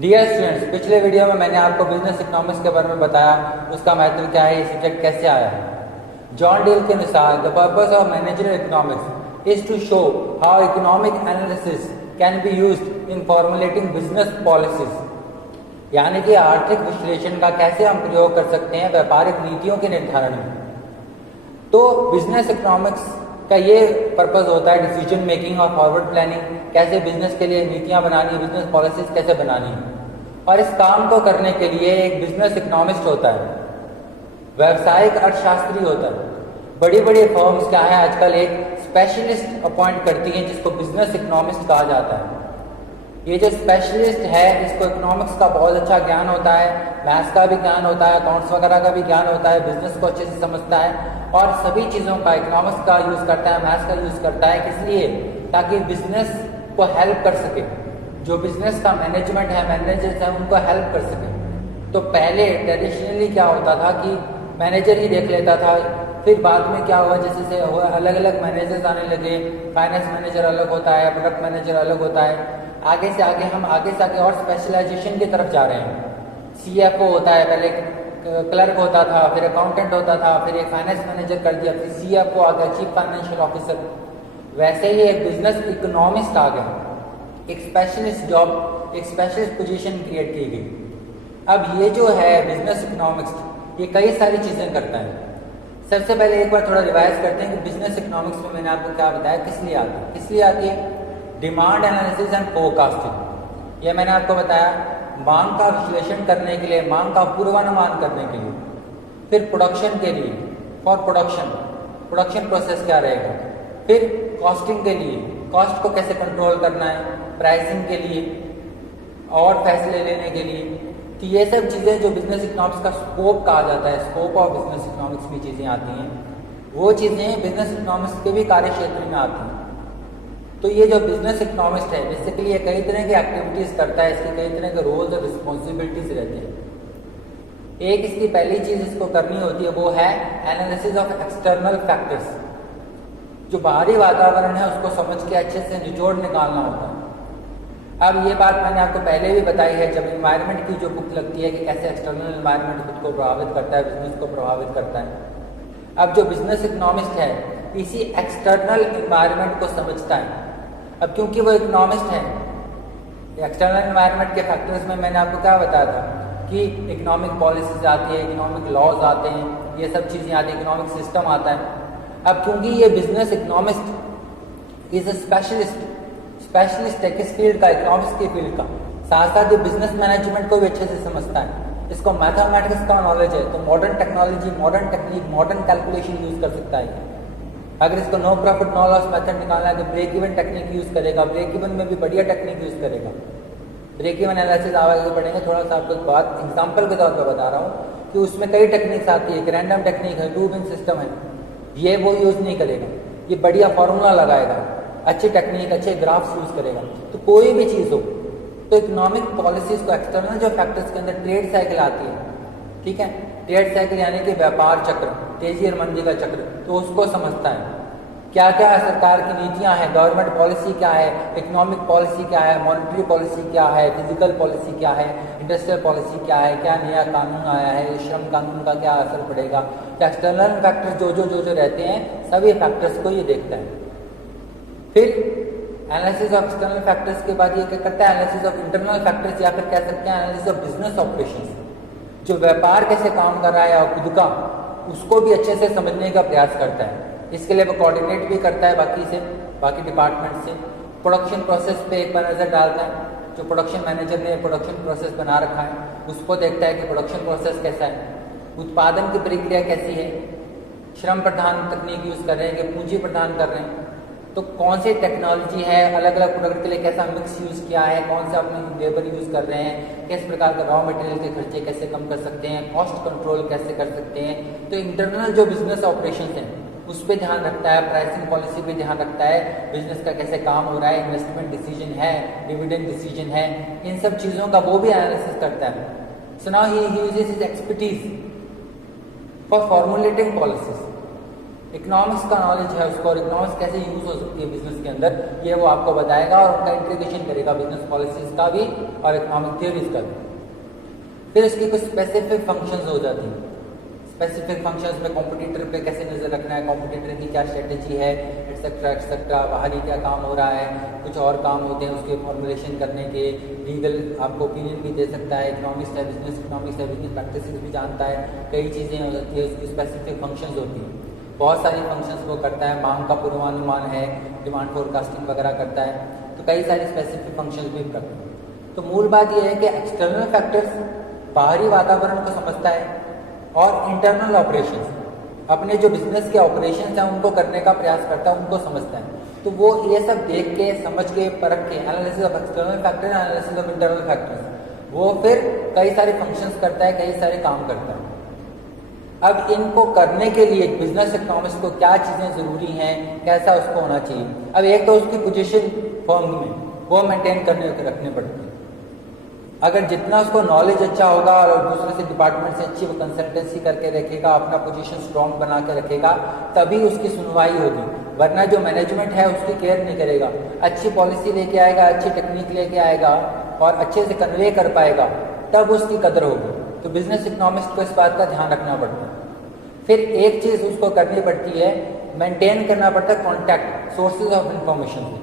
Dear students, पिछले video में मैंने आपको बिजनेस इकोनॉमिक्स के बारे में बताया, उसका महत्व क्या है, ये सब्जेक्ट कैसे आया है। जॉन डील के अनुसार the purpose of managerial economics is to show how economic analysis can be used in formulating business policies, यानी कि आर्थिक विश्लेषण का कैसे हम प्रयोग कर सकते हैं व्यापारिक नीतियों के निर्धारण में। तो बिजनेस इकोनॉमिक्स का ये पर्पस होता है डिसीजन मेकिंग और फॉरवर्ड प्लानिंग, कैसे बिजनेस के लिए नीतियां बनानी, बिजनेस पॉलिसीज कैसे बनानी। और इस काम को करने के लिए एक बिजनेस इकोनॉमिस्ट होता है, व्यावसायिक अर्थशास्त्री होता है। बड़ी बड़ी फर्म्स क्या है आजकल एक स्पेशलिस्ट अपॉइंट करती हैं जिसको बिजनेस इकोनॉमिस्ट कहा जाता है। ये जो स्पेशलिस्ट है इसको इकोनॉमिक्स का बहुत अच्छा ज्ञान होता है, मैथ्स का भी ज्ञान होता है, अकाउंट्स वगैरह का भी ज्ञान होता है, बिजनेस को अच्छे से समझता है और सभी चीज़ों का इकोनॉमिक्स का यूज़ करता है, मैथ्स का यूज़ करता है। किस लिए? ताकि बिजनेस को हेल्प कर सके, जो बिजनेस का मैनेजमेंट है, मैनेजर्स है, उनको हेल्प कर सके। तो पहले ट्रेडिशनली क्या होता था कि मैनेजर ही देख लेता था, फिर बाद में क्या हुआ, जैसे से अलग अलग मैनेजर्स आने लगे, फाइनेंस मैनेजर अलग होता है, प्रोडक्ट मैनेजर अलग होता है। आगे से आगे हम आगे से आगे और स्पेशलाइजेशन की तरफ जा रहे हैं। सीएफओ होता है, पहले क्लर्क होता था, फिर अकाउंटेंट होता था, फिर एक फाइनेंस मैनेजर कर दिया, फिर सीएफओ आ गया, चीफ फाइनेंशियल ऑफिसर। वैसे ही एक बिजनेस इकोनॉमिस्ट आ गया, एक स्पेशलिस्ट जॉब, एक स्पेशलिस्ट पोजीशन क्रिएट की गई। अब ये जो है बिजनेस इकोनॉमिक्स, ये कई सारी चीज़ें करता है। सबसे पहले एक बार थोड़ा रिवाइज करते हैं कि बिजनेस इकोनॉमिक्स में मैंने आपको क्या बताया, किस लिए आती है। किस लिए आती है? Demand analysis and forecasting. ये मैंने आपको बताया, मांग का विश्लेषण करने के लिए, मांग का पूर्वानुमान करने के लिए। फिर प्रोडक्शन के लिए, फॉर प्रोडक्शन प्रोसेस क्या रहेगा। फिर कॉस्टिंग के लिए, कॉस्ट को कैसे कंट्रोल करना है, प्राइसिंग के लिए और फैसले लेने के लिए। तो ये सब चीज़ें जो बिजनेस इकोनॉमिक्स का स्कोप कहा जाता है, स्कोप ऑफ बिजनेस इकोनॉमिक्स में चीज़ें आती हैं, वो चीज़ें बिजनेस इकोनॉमिक्स के भी कार्य क्षेत्र में आती हैं। तो ये जो बिजनेस इकोनॉमिस्ट है बेसिकली ये कई तरह की एक्टिविटीज़ करता है, इसके कई तरह के रोल्स और रिस्पॉन्सिबिलिटीज रहते हैं। एक इसकी पहली चीज़ इसको करनी होती है वो है एनालिसिस ऑफ एक्सटर्नल फैक्टर्स। जो बाहरी वातावरण है उसको समझ के अच्छे से निचोड़ निकालना होता है। अब ये बात मैंने आपको पहले भी बताई है, जब इन्वायरमेंट की जो बुक लगती है कि कैसे एक्सटर्नल इन्वायरमेंट खुद को प्रभावित करता है, बिजनेस को प्रभावित करता है। अब जो बिजनेस इकोनॉमिस्ट है इसी एक्सटर्नल इन्वायरमेंट को समझता है। अब क्योंकि वो इकोनॉमिस्ट है, एक्सटर्नल एनवायरनमेंट के फैक्टर्स में मैंने आपको क्या बताया था कि इकोनॉमिक पॉलिसीज आती है, इकोनॉमिक लॉज आते हैं, ये सब चीज़ें आती है, इकोनॉमिक सिस्टम आता है। अब क्योंकि ये business economist is a specialist है किस फील्ड का, इकोनॉमिक्स के फील्ड का, साथ साथ ये बिजनेस मैनेजमेंट को भी अच्छे से समझता है। इसको मैथमेटिक्स का नॉलेज है तो modern technology, modern technique, modern calculation use कर सकता है। अगर इसको no profit no loss method निकालना है तो ब्रेक इवन टेक्निक यूज़ करेगा, ब्रेक इवन में भी बढ़िया टेक्निक यूज़ करेगा। ब्रेक इवन एनालिसिस आगे पढ़ेंगे, थोड़ा सा आपको एक बात एग्जांपल के तौर पर बता रहा हूँ कि उसमें कई टेक्निक्स आती है। रैंडम टेक्निक है, टू बिन सिस्टम है, ये वो यूज़ नहीं करेगा, ये बढ़िया फॉर्मूला लगाएगा, अच्छी टेक्निक, अच्छे ग्राफ्स यूज़ करेगा। तो कोई भी चीज़ हो तो इकोनॉमिक पॉलिसीज को एक्सटर्नल जो फैक्टर्स के अंदर ट्रेड साइकिल आती है, ठीक है, ट्रेड साइकिल यानी कि व्यापार चक्र, तेजी और मंदी का चक्र, तो उसको समझता है। क्या क्या सरकार की नीतियां हैं, गवर्नमेंट पॉलिसी क्या है, इकोनॉमिक पॉलिसी क्या है, मॉनेटरी पॉलिसी क्या है, फिजिकल पॉलिसी क्या है, इंडस्ट्रियल पॉलिसी क्या है, क्या नया कानून आया है, श्रम कानून का क्या असर पड़ेगा। तो एक्सटर्नल फैक्टर्स जो रहते हैं सभी फैक्टर्स को ये देखता है। फिर एनालिसिस ऑफ एक्सटर्नल फैक्टर्स के बाद ये क्या करता है, एनालिसिस ऑफ इंटरनल फैक्टर्स, या फिर कह सकते हैं एनालिसिस ऑफ बिजनेस ऑपरेशंस। जो व्यापार कैसे काम कर रहा है और खुद का, उसको भी अच्छे से समझने का प्रयास करता है। इसके लिए वो कोऑर्डिनेट भी करता है बाकी डिपार्टमेंट से। प्रोडक्शन प्रोसेस पे एक बार नज़र डालता है, जो प्रोडक्शन मैनेजर ने प्रोडक्शन प्रोसेस बना रखा है उसको देखता है कि प्रोडक्शन प्रोसेस कैसा है, उत्पादन की प्रक्रिया कैसी है, श्रम प्रधान तकनीक यूज़ कर रहे हैं कि पूंजी प्रदान कर रहे हैं, तो कौन सी टेक्नोलॉजी है, अलग अलग प्रोडक्ट के लिए कैसा मिक्स यूज़ किया है, कौन सा अपनी लेबर यूज़ कर रहे हैं, किस प्रकार का रॉ मटेरियल के खर्चे कैसे कम कर सकते हैं, कॉस्ट कंट्रोल कैसे कर सकते हैं। तो इंटरनल जो बिजनेस ऑपरेशन हैं उस पर ध्यान रखता है, प्राइसिंग पॉलिसी पे ध्यान रखता है, बिजनेस का कैसे काम हो रहा है, इन्वेस्टमेंट डिसीजन है, डिविडेंड डिसीजन है, इन सब चीज़ों का वो भी एनालिसिस करता है। So now he uses his expertise for formulating policies. Economics का नॉलेज है उसको, और इकोनॉमिक्स कैसे यूज हो सकती है बिजनेस के अंदर, ये वो आपको बताएगा और उनका इंटीग्रेशन करेगा बिजनेस पॉलिसीज का भी और इकोनॉमिक थ्योरीज का भी। फिर उसकी कुछ स्पेसिफिक फंक्शंस हो जाती हैं। स्पेसिफिक फंक्शंस में कॉम्पिटिटर पे कैसे नज़र रखना है, कॉम्पिटिटर की क्या स्ट्रेटेजी है, एटसेट्रा एटसेट्रा, बाहरी क्या काम हो रहा है, कुछ और काम होते हैं उसके फॉर्मुलेशन करने के, लीगल आपको ओपिनियन भी दे सकता है, इकोनॉमिक्स है, बिजनेस इकोनॉमिक्स है, बिजनेस प्रैक्टिसेस भी जानता है, कई चीज़ें हो जाती है, उसकी स्पेसिफिक फंक्शंस होती हैं, बहुत सारी फंक्शंस वो करता है, मांग का पूर्वानुमान है, डिमांड फोरकास्टिंग वगैरह करता है, तो कई सारी स्पेसिफिक फंक्शंस भी करते हैं। तो मूल बात यह है कि एक्सटर्नल फैक्टर्स बाहरी वातावरण को समझता है और इंटरनल ऑपरेशंस अपने जो बिजनेस के ऑपरेशंस हैं उनको करने का प्रयास करता है, उनको समझता है। तो वो ये सब देख के समझ के परख के analysis of external factor, analysis of internal factors, वो फिर कई सारे फंक्शंस करता है, कई सारे काम करता है। अब इनको करने के लिए बिजनेस इकोनॉमिक्स को क्या चीज़ें ज़रूरी हैं, कैसा उसको होना चाहिए। अब एक तो उसकी पोजीशन फर्म में वो मेंटेन करने रखने पड़ती है। अगर जितना उसको नॉलेज अच्छा होगा और दूसरे से डिपार्टमेंट से अच्छी वो कंसल्टेंसी करके रखेगा, अपना पोजीशन स्ट्रॉन्ग बना के रखेगा, तभी उसकी सुनवाई होगी। वरना जो मैनेजमेंट है उसकी केयर नहीं करेगा, अच्छी पॉलिसी लेके आएगा, अच्छी टेक्निक लेके आएगा और अच्छे से कन्वे कर पाएगा, तब उसकी कदर होगी। तो बिजनेस इकोनॉमिक्स को इस बात का ध्यान रखना पड़ता है। फिर एक चीज़ उसको करनी पड़ती है, मेंटेन करना पड़ता है कॉन्टैक्ट, सोर्सेज ऑफ इंफॉर्मेशन।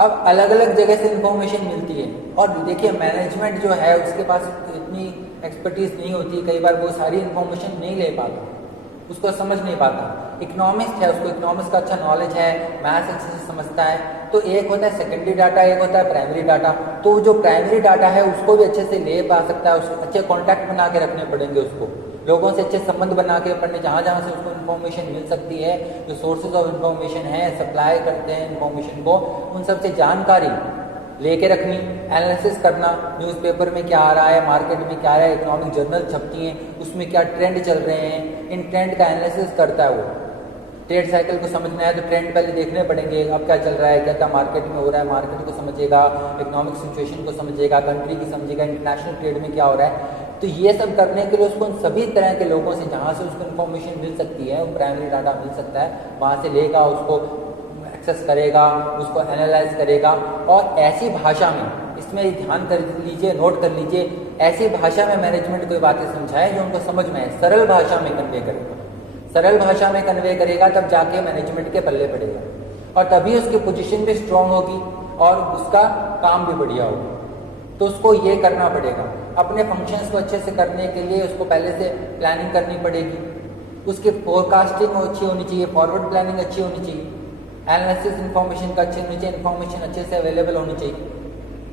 अब अलग अलग जगह से इंफॉर्मेशन मिलती है, और देखिए मैनेजमेंट जो है उसके पास इतनी एक्सपर्टीज नहीं होती, कई बार वो सारी इंफॉर्मेशन नहीं ले पाता, उसको समझ नहीं पाता। इकोनॉमिस्ट है, उसको इकोनॉमिक्स का अच्छा नॉलेज है, मैथ्स अच्छे से समझता है, तो एक होता है सेकेंडरी डाटा, एक होता है प्राइमरी डाटा। तो जो प्राइमरी डाटा है उसको भी अच्छे से ले पा सकता है, उसको अच्छे कॉन्टैक्ट बना के रखने पड़ेंगे, उसको लोगों से अच्छे संबंध बना के पढ़ने, जहाँ जहाँ से उसको इन्फॉर्मेशन मिल सकती है, जो सोर्सेज ऑफ इन्फॉर्मेशन है, सप्लाई करते हैं इन्फॉर्मेशन को, उन सब से जानकारी लेके रखनी, एनालिसिस करना, न्यूज़पेपर में क्या आ रहा है, मार्केट में क्या आ रहा है, इकोनॉमिक जर्नल छपती हैं उसमें क्या ट्रेंड चल रहे हैं, इन ट्रेंड का एनालिसिस करता है वो। ट्रेड साइकिल को समझना है तो ट्रेंड पहले देखने पड़ेंगे, अब क्या चल रहा है, क्या क्या मार्केट में हो रहा है, मार्केट को समझेगा, इकोनॉमिक सिचुएशन को समझेगा, कंट्री की समझेगा, इंटरनेशनल ट्रेड में क्या हो रहा है। तो ये सब करने के लिए उसको उन सभी तरह के लोगों से जहाँ से उसको इन्फॉर्मेशन मिल सकती है, प्राइमरी डाटा मिल सकता है, वहाँ से लेगा, उसको एक्सेस करेगा, उसको एनालाइज करेगा, और ऐसी भाषा में, इसमें ध्यान कर लीजिए, नोट कर लीजिए, ऐसी भाषा में मैनेजमेंट कोई बातें समझाए जो उनको समझ में आए, सरल भाषा में कन्वे करेगा। सरल भाषा में कन्वे करेगा तब जाके मैनेजमेंट के पल्ले पड़ेगा, और तभी उसकी पोजीशन भी स्ट्रांग होगी और उसका काम भी बढ़िया होगा। तो उसको ये करना पड़ेगा, अपने फंक्शंस को अच्छे से करने के लिए उसको पहले से प्लानिंग करनी पड़ेगी, उसकी फोरकास्टिंग अच्छी होनी चाहिए, फॉरवर्ड प्लानिंग अच्छी होनी चाहिए, एनालिसिस इन्फॉर्मेशन का अच्छी होनी चाहिए, इन्फॉर्मेशन अच्छे से अवेलेबल होनी चाहिए।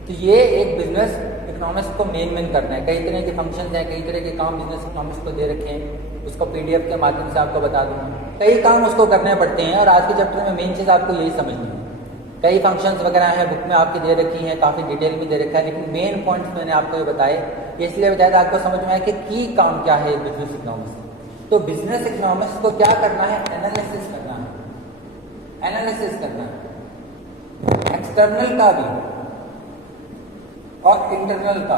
तो ये एक बिजनेस इकोनॉमिक्स को मेन करना है। कई तरह के फंक्शंस हैं, कई तरह के काम बिजनेस इकोनॉमिक्स को दे रखे हैं, उसको पीडीएफ के माध्यम से आपको बता दूंगा। कई काम उसको करने पड़ते हैं, और आज के चैप्टर में मेन चीज़ आपको यही समझनी है। कई फंक्शंस वगैरह हैं, बुक में आपकी दे रखी हैं, काफ़ी डिटेल में दे रखा है, लेकिन मेन पॉइंट्स मैंने आपको ये बताए, इसलिए बताया था आपको समझ में आया कि की काम क्या है बिजनेस इकोनॉमिक्स। तो बिजनेस इकोनॉमिक्स को क्या करना है, एनालिसिस करना है, एनालिसिस करना है, एक्सटर्नल का भी और इंटरनल का।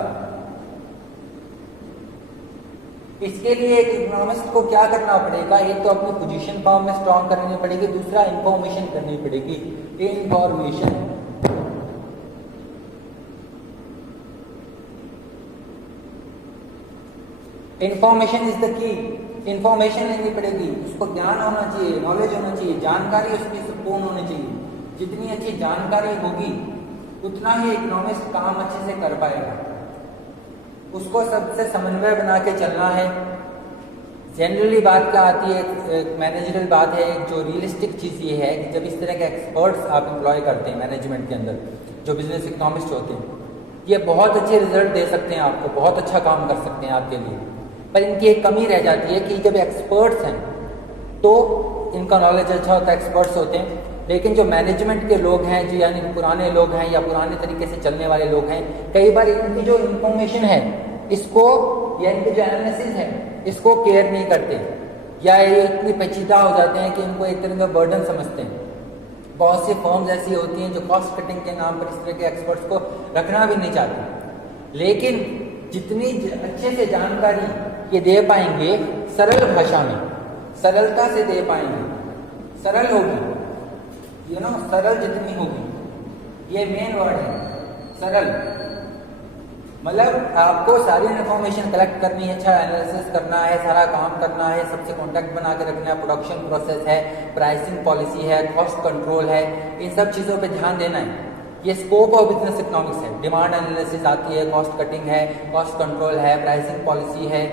इसके लिए एक इकोनॉमिस्ट को क्या करना पड़ेगा, एक तो अपनी पोजीशन फॉर्म में स्ट्रांग करनी पड़ेगी, दूसरा इंफॉर्मेशन करनी पड़ेगी, information. Information is the key, information लेनी पड़ेगी, उसको ज्ञान होना चाहिए, नॉलेज होना चाहिए, जानकारी उसकी संपूर्ण होनी चाहिए। जितनी अच्छी जानकारी होगी उतना ही इकोनॉमिस्ट काम अच्छे से कर पाएगा। उसको सबसे समन्वय बना के चलना है। जनरली बात क्या आती है, एक मैनेजरल बात है, एक जो रियलिस्टिक चीज़ ये है कि जब इस तरह के एक्सपर्ट्स आप एम्प्लॉय करते हैं मैनेजमेंट के अंदर, जो बिजनेस इकोनॉमिस्ट होते हैं, ये बहुत अच्छे रिजल्ट दे सकते हैं आपको, बहुत अच्छा काम कर सकते हैं आपके लिए, पर इनकी एक कमी रह जाती है कि जब एक्सपर्ट्स हैं तो इनका नॉलेज अच्छा होता है, एक्सपर्ट्स होते हैं, लेकिन जो मैनेजमेंट के लोग हैं, जो यानी पुराने लोग हैं या पुराने तरीके से चलने वाले लोग हैं, कई बार इनकी जो इंफॉर्मेशन है इसको, या इनके जो एनालिसिस है इसको केयर नहीं करते, या ये इतनी पेचीदा हो जाते हैं कि इनको एक तरह का बर्डन समझते हैं। बहुत सी फर्म्स ऐसी होती हैं जो कॉस्ट कटिंग के नाम पर इस तरह के एक्सपर्ट्स को रखना भी नहीं चाहती, लेकिन जितनी अच्छे से जानकारी ये दे पाएंगे सरल भाषा में, सरलता से दे पाएंगे, सरल होगी, सरल जितनी होगी, ये मेन वर्ड है, सरल। मतलब आपको सारी इन्फॉर्मेशन कलेक्ट करनी है, अच्छा एनालिसिस करना है, सारा काम करना है, सबसे कॉन्टैक्ट बना के रखना है, प्रोडक्शन प्रोसेस है, प्राइसिंग पॉलिसी है, कॉस्ट कंट्रोल है, इन सब चीज़ों पे ध्यान देना है। ये स्कोप ऑफ बिजनेस इकोनॉमिक्स है। डिमांड एनालिसिस आती है, कॉस्ट कटिंग है, कॉस्ट कंट्रोल है, प्राइसिंग पॉलिसी है,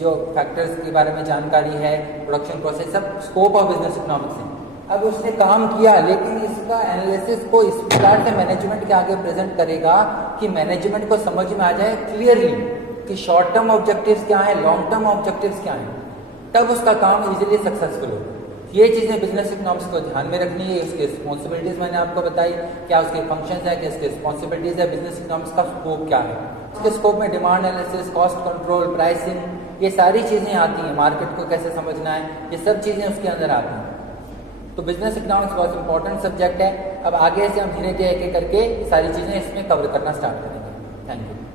जो फैक्टर्स के बारे में जानकारी है, प्रोडक्शन प्रोसेस, सब स्कोप ऑफ बिजनेस इकोनॉमिक्स है। अब उसने काम किया, लेकिन इसका एनालिसिस को इस प्रकार से मैनेजमेंट के आगे प्रेजेंट करेगा कि मैनेजमेंट को समझ में आ जाए क्लियरली कि शॉर्ट टर्म ऑब्जेक्टिव्स क्या है, लॉन्ग टर्म ऑब्जेक्टिव्स क्या है, तब उसका काम इजीली सक्सेसफुल होगा। ये चीज़ें बिजनेस इकोनॉमिक्स को ध्यान में रखनी है। उसकी रिस्पॉन्सिबिलिटीज मैंने आपको बताई, क्या उसके फंक्शंस है, क्या उसकी रिस्पॉन्सिबिलिटीज है, बिजनेस इकोनॉमिक्स का स्कोप क्या है। उसके स्कोप में demand analysis, cost control, pricing, ये सारी चीज़ें आती हैं। मार्केट को कैसे समझना है, ये सब चीज़ें उसके अंदर आती हैं। तो बिजनेस इकोनॉमिक्स बहुत इंपॉर्टेंट सब्जेक्ट है। अब आगे से हम धीरे धीरे एक एक करके सारी चीज़ें इसमें कवर करना स्टार्ट करेंगे। Thank you.